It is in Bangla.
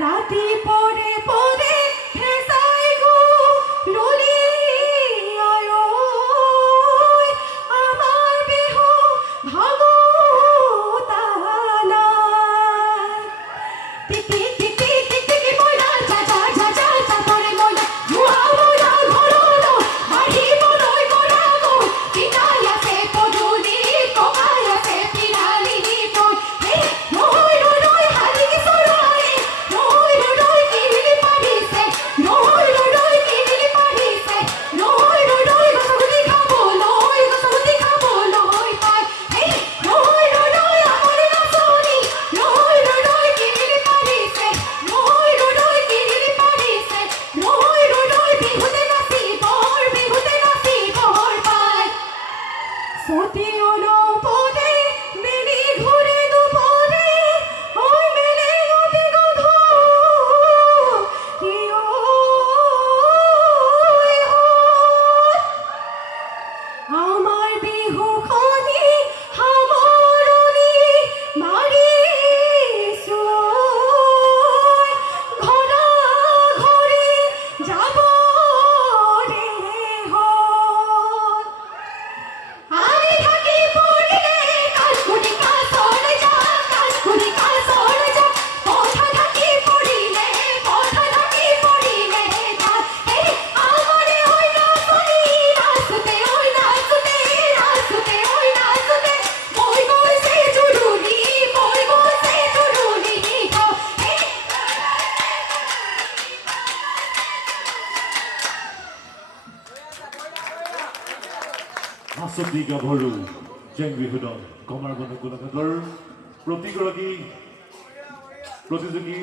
রাতি পরে পরে ভেসাই গো ললি আয় আমার বিহ ভাবো তানা টিকি টিকি টিকি ময়না যা যা যা যা যা পরে ময়না জুয়া ময়না ধরো লো বাড়ি বড়ই করাগো চিতায়াতে পদুলি কোকায়াতে পিরালি পয় হে নই নই নই হালি কি সরাই নই নই নই কিলি পারিছে নই নই নই কিলি পারিছে নই নই নই গসগুলি খাবো লই পায় হে নই নই নই আমার নাচনি নই নই নই কিলি পারিছে নই নই নই কিলি পারিছে নই নই নই বিহুতে নাচি বর পায় সতি ওলো পদে মেলি ঘুরে দুপদে ওই মেলে গতি গধু ইয়ো আমার বিহু খনি হামরনি মারি সুই ঘরা ঘরে যাব রে হন আমি থাকি পড়িলে কাশকুনি কাসরে যা কাশকুনি কাসরে যা কথা থাকি পড়িলে যা এই আমারে ওই নাচনি নাচতে ওই নাচতে মই বসে জুরুনি খাও এই হাসদিগা ভৰু জেং বিহুদন কমাৰ বন গুণাগৰ প্ৰতিগৰাকী প্ৰতিযোগী